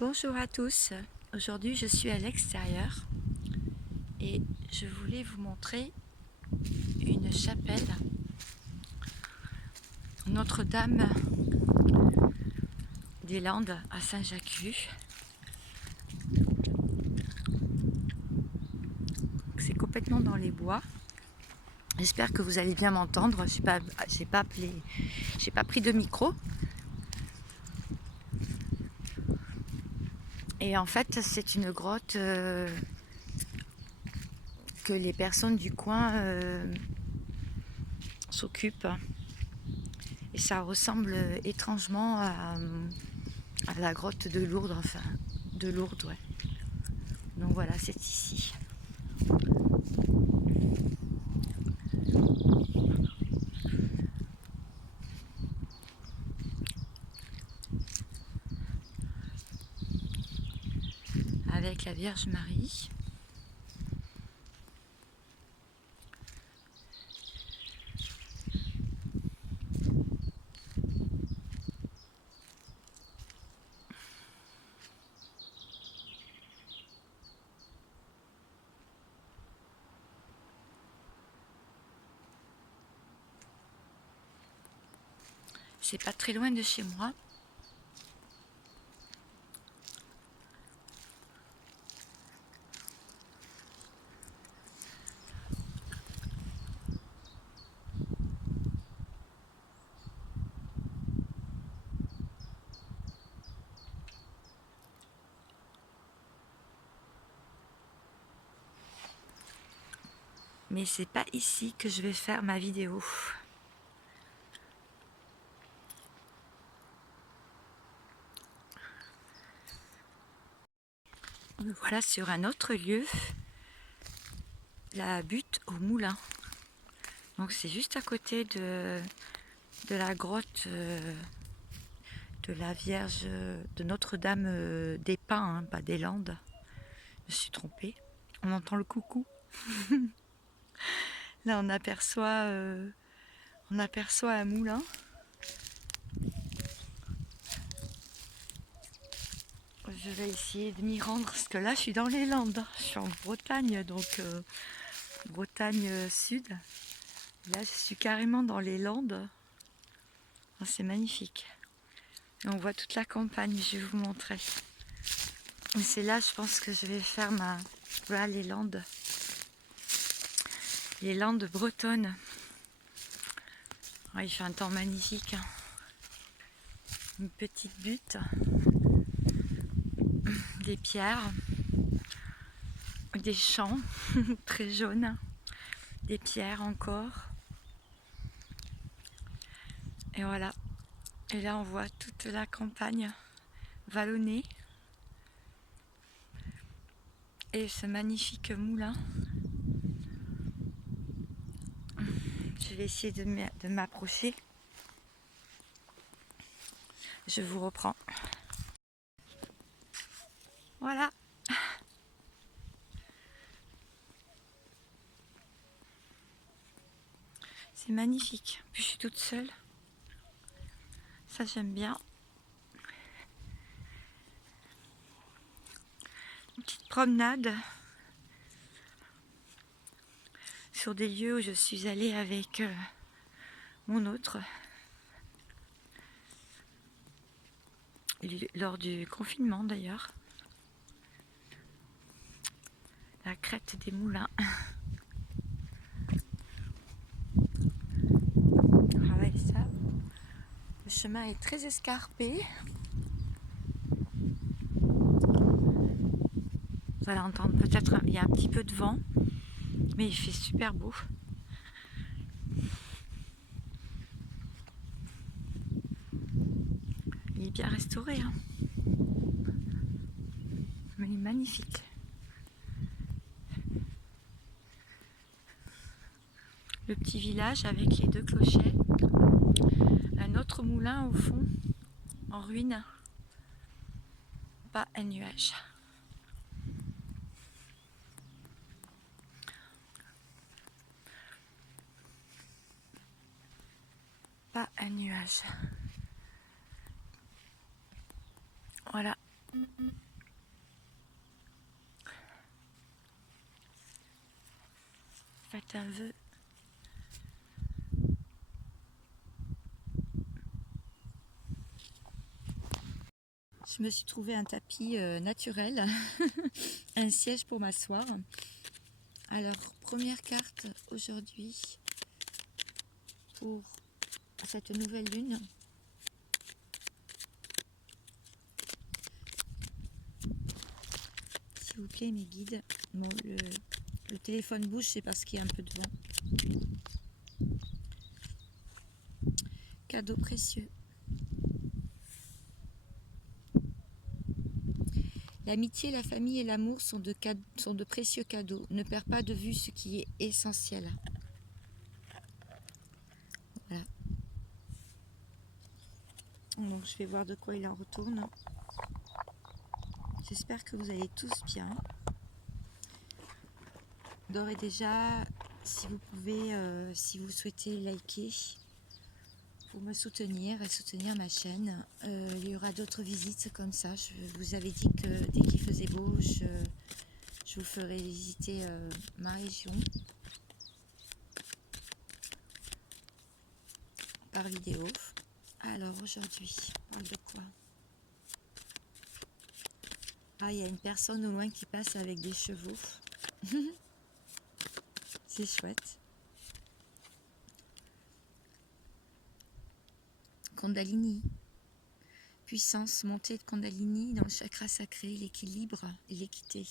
Bonjour à tous, aujourd'hui je suis à l'extérieur et je voulais vous montrer une chapelle Notre-Dame des Landes à Saint-Jacques-Vue. C'est complètement dans les bois. J'espère que vous allez bien m'entendre. J'ai pas pris de micro. Et en fait, c'est une grotte que les personnes du coin s'occupent. Et ça ressemble étrangement à la grotte de Lourdes, enfin, de Lourdes, ouais. Donc voilà, c'est ici. Avec la Vierge Marie. C'est pas très loin de chez moi. Mais c'est pas ici que je vais faire ma vidéo. Voilà sur un autre lieu, la butte au moulin. Donc c'est juste à côté de la grotte de la Vierge de Notre-Dame des Pins, hein, pas des Landes. Je me suis trompée. On entend le coucou. Là on aperçoit un moulin. Je vais essayer de m'y rendre parce que là je suis dans les Landes. Je suis en Bretagne, donc Bretagne sud. Là je suis carrément dans les Landes. Oh, c'est magnifique. Et on voit toute la campagne, je vais vous montrer. Et c'est là je pense que je vais faire ma... Voilà les Landes. Les Landes bretonnes. Oh, il fait un temps magnifique. Hein. Une petite butte. Des pierres. Des champs très jaunes. Des pierres encore. Et voilà. Et là on voit toute la campagne vallonnée. Et ce magnifique moulin. Je vais essayer de m'approcher. Je vous reprends. Voilà. C'est magnifique. Puis je suis toute seule. Ça j'aime bien. Une petite promenade sur des lieux où je suis allée avec mon autre lors du confinement d'ailleurs. La crête des moulins. Ah ouais, ça. Le chemin est très escarpé. Vous allez entendre peut-être, il y a un petit peu de vent, mais il fait super beau. Il est bien restauré, hein. Mais il est magnifique. Le petit village avec les deux clochers. Un autre moulin au fond, en ruine. Pas un nuage. Pas un nuage. Voilà. Faites un vœu. Je me suis trouvé un tapis naturel, un siège pour m'asseoir. Alors, première carte aujourd'hui pour cette nouvelle lune. S'il vous plaît, mes guides. Bon, le téléphone bouge, c'est parce qu'il y a un peu de vent. Cadeau précieux. L'amitié, la famille et l'amour sont de précieux cadeaux. Ne perds pas de vue ce qui est essentiel. Voilà. Donc je vais voir de quoi il en retourne. J'espère que vous allez tous bien. D'ores et déjà, si vous pouvez, si vous souhaitez liker pour me soutenir et soutenir ma chaîne, il y aura d'autres visites comme ça. Je vous avais dit que dès qu'il faisait beau, je vous ferai visiter ma région par vidéo. Alors aujourd'hui, on parle de quoi? Ah, il y a une personne au loin qui passe avec des chevaux. C'est chouette. Kundalini. Puissance, montée de Kundalini dans le chakra sacré, l'équilibre et l'équité.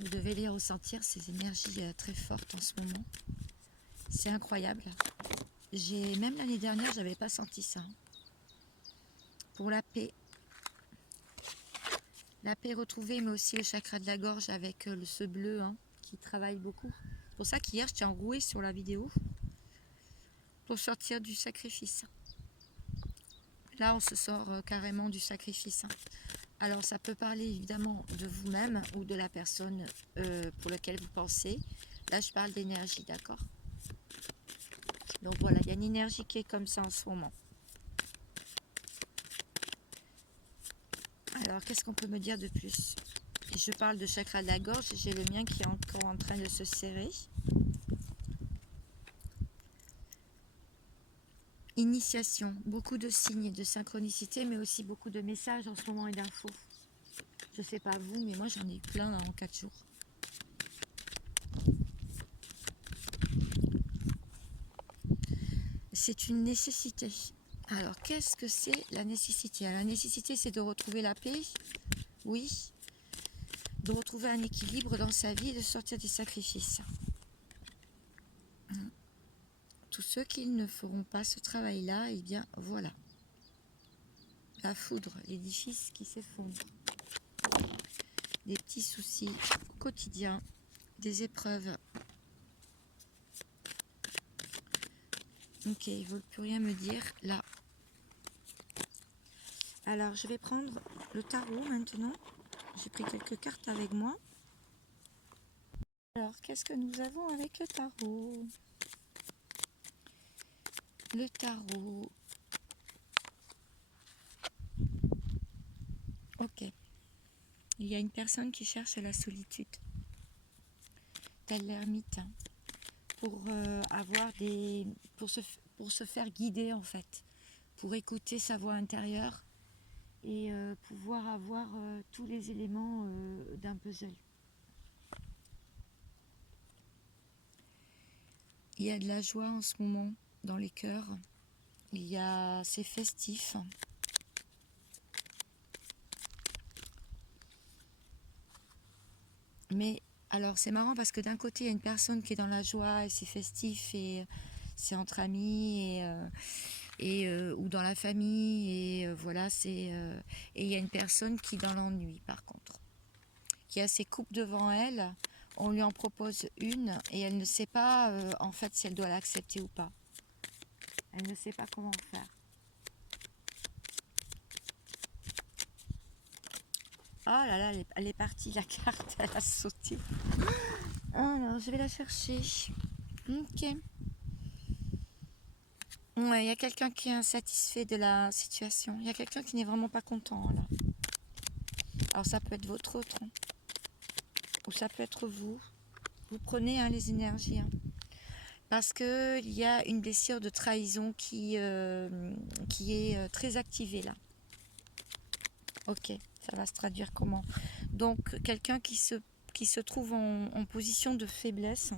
Vous devez les ressentir, ces énergies très fortes en ce moment. C'est incroyable. Même l'année dernière, je n'avais pas senti ça. Pour la paix retrouvée, mais aussi le chakra de la gorge avec ce bleu qui travaille beaucoup. C'est pour ça qu'hier, je t'ai enroué sur la vidéo pour sortir du sacrifice. Là, on se sort carrément du sacrifice. Alors, ça peut parler évidemment de vous-même ou de la personne pour laquelle vous pensez. Là, je parle d'énergie, d'accord? Donc voilà, il y a une énergie qui est comme ça en ce moment. Alors, qu'est-ce qu'on peut me dire de plus? Je parle de chakra de la gorge, j'ai le mien qui est encore en train de se serrer. Initiation, beaucoup de signes, de synchronicité, mais aussi beaucoup de messages en ce moment et d'infos. Je sais pas vous, mais moi j'en ai plein là, en 4 jours. C'est une nécessité. Alors, qu'est-ce que c'est la nécessité? La nécessité, c'est de retrouver la paix, oui, de retrouver un équilibre dans sa vie et de sortir des sacrifices. Tous ceux qui ne feront pas ce travail-là, eh bien, voilà. La foudre, l'édifice qui s'effondre. Des petits soucis quotidiens, des épreuves. Ok, ils ne veulent plus rien me dire, là. Alors, je vais prendre le tarot maintenant. J'ai pris quelques cartes avec moi. Alors, qu'est-ce que nous avons avec le tarot? Le tarot. Ok. Il y a une personne qui cherche la solitude. Tel l'ermite. Pour avoir pour se faire guider en fait. Pour écouter sa voix intérieure. Et pouvoir avoir tous les éléments d'un puzzle. Il y a de la joie en ce moment dans les cœurs. C'est festif. Mais alors c'est marrant parce que d'un côté il y a une personne qui est dans la joie et c'est festif et c'est entre amis ou dans la famille et voilà et il y a une personne qui est dans l'ennui par contre, qui a ses coupes devant elle. On lui en propose une et elle ne sait pas en fait si elle doit l'accepter ou pas. Elle ne sait pas comment faire. Oh là là, elle est partie la carte, elle a sauté. Alors, je vais la chercher. Ok. Ouais, il y a quelqu'un qui est insatisfait de la situation. Il y a quelqu'un qui n'est vraiment pas content, là. Alors, ça peut être votre autre, hein, ou ça peut être vous. Vous prenez hein, les énergies. Hein. Parce qu'il y a une blessure de trahison qui est très activée, là. Ok, ça va se traduire comment? Donc, quelqu'un qui se trouve en position de faiblesse.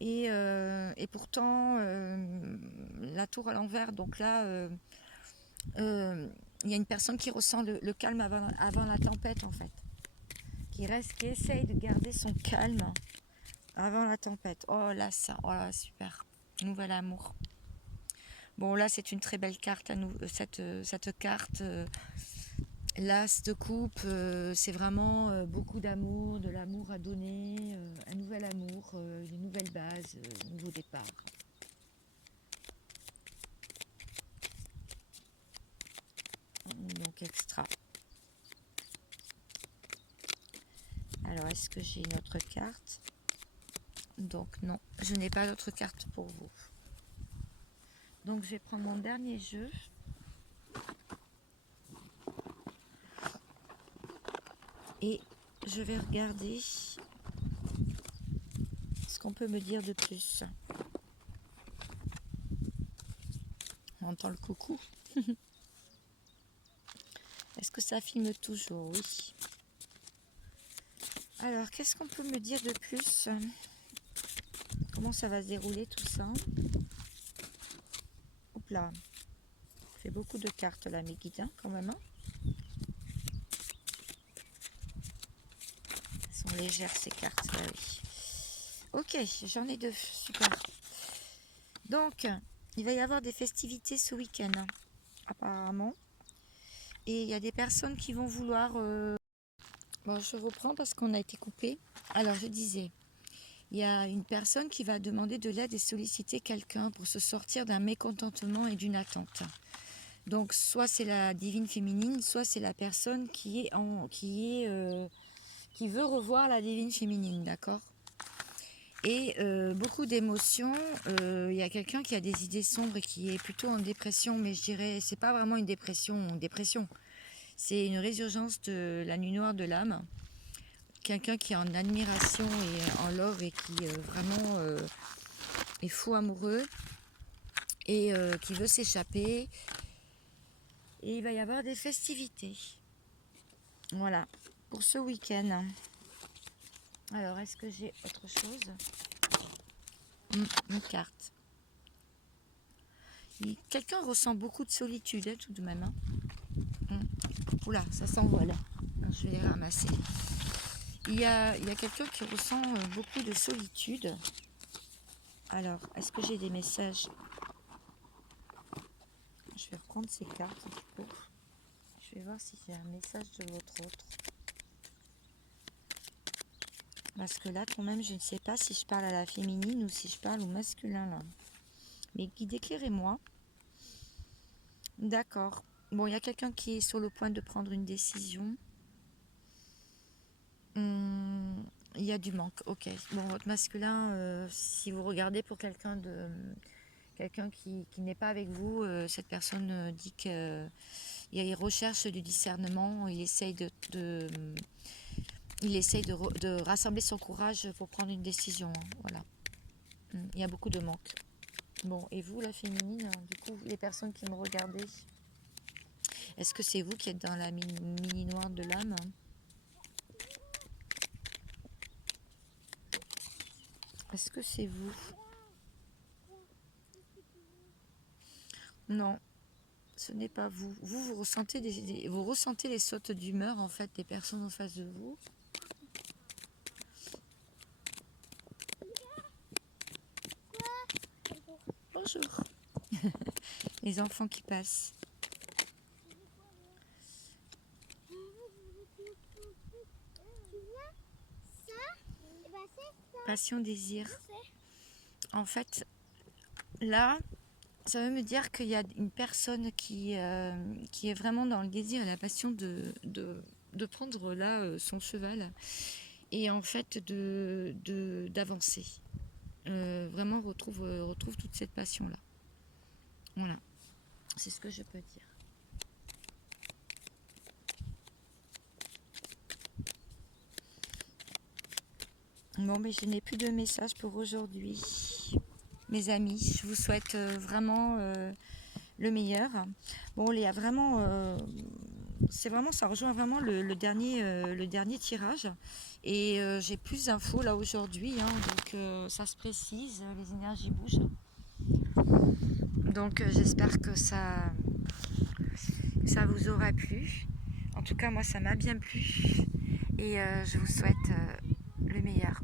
Et pourtant, la tour à l'envers, donc là, il y a une personne qui ressent le calme avant la tempête, en fait. Qui essaye de garder son calme avant la tempête. Oh là, ça, oh là, super. Nouvel amour. Bon, là, c'est une très belle carte, cette carte. L'as de coupe, c'est vraiment beaucoup d'amour, de l'amour à donner, un nouvel amour, une nouvelle base, un nouveau départ. Donc extra. Alors, est-ce que j'ai une autre carte? Donc non, je n'ai pas d'autre carte pour vous. Donc je vais prendre mon dernier jeu. Et je vais regarder ce qu'on peut me dire de plus. On entend le coucou. Est-ce que ça filme toujours? Oui. Alors, qu'est-ce qu'on peut me dire de plus? Comment ça va se dérouler tout ça? Hop là. Fait beaucoup de cartes là, mes guides, hein, quand même. Hein, elles sont légères ces cartes là, oui. Ok, j'en ai deux. Super. Donc, il va y avoir des festivités ce week-end, hein, apparemment. Et il y a des personnes qui vont vouloir... Bon, je reprends parce qu'on a été coupé. Alors, je disais, il y a une personne qui va demander de l'aide et solliciter quelqu'un pour se sortir d'un mécontentement et d'une attente. Donc, soit c'est la divine féminine, soit c'est la personne qui veut revoir la divine féminine, d'accord? Et beaucoup d'émotions. Il y a quelqu'un qui a des idées sombres et qui est plutôt en dépression, mais je dirais, c'est pas vraiment une dépression. C'est une résurgence de la nuit noire de l'âme. Quelqu'un qui est en admiration et en love et qui vraiment est fou amoureux et qui veut s'échapper. Et il va y avoir des festivités. Voilà, pour ce week-end. Alors, est-ce que j'ai autre chose? Une carte. Quelqu'un ressent beaucoup de solitude, hein, tout de même. Hein. Oula, ça s'envole. Je vais les ramasser. Il y a quelqu'un qui ressent beaucoup de solitude. Alors, est-ce que j'ai des messages? Je vais reprendre ces cartes un petit peu. Je vais voir si j'ai un message de votre autre. Parce que là, quand même, je ne sais pas si je parle à la féminine ou si je parle au masculin, là. Mais guide, éclairez-moi. D'accord. Bon, il y a quelqu'un qui est sur le point de prendre une décision. Il y a du manque. Ok. Bon, votre masculin, si vous regardez pour quelqu'un qui n'est pas avec vous, cette personne dit qu'il recherche du discernement, il essaye de rassembler son courage pour prendre une décision. Hein, voilà. Il y a beaucoup de manque. Bon, et vous, la féminine, du coup, les personnes qui me regardez, est-ce que c'est vous qui êtes dans la mini noire de l'âme? Est-ce que c'est vous? Non, ce n'est pas vous. Vous ressentez vous ressentez les sautes d'humeur en fait des personnes en face de vous. Bonjour. Les enfants qui passent. Passion, désir. En fait, là, ça veut me dire qu'il y a une personne qui est vraiment dans le désir et la passion de prendre là son cheval et en fait d'avancer. Vraiment retrouve toute cette passion-là. Voilà, c'est ce que je peux dire. Bon, mais je n'ai plus de messages pour aujourd'hui. Mes amis, je vous souhaite vraiment le meilleur. Bon, il y a vraiment, c'est vraiment, ça rejoint vraiment le dernier tirage. Et j'ai plus d'infos là aujourd'hui, hein, donc ça se précise, les énergies bougent. Donc j'espère que ça vous aura plu. En tout cas, moi, ça m'a bien plu. Et je vous souhaite le meilleur.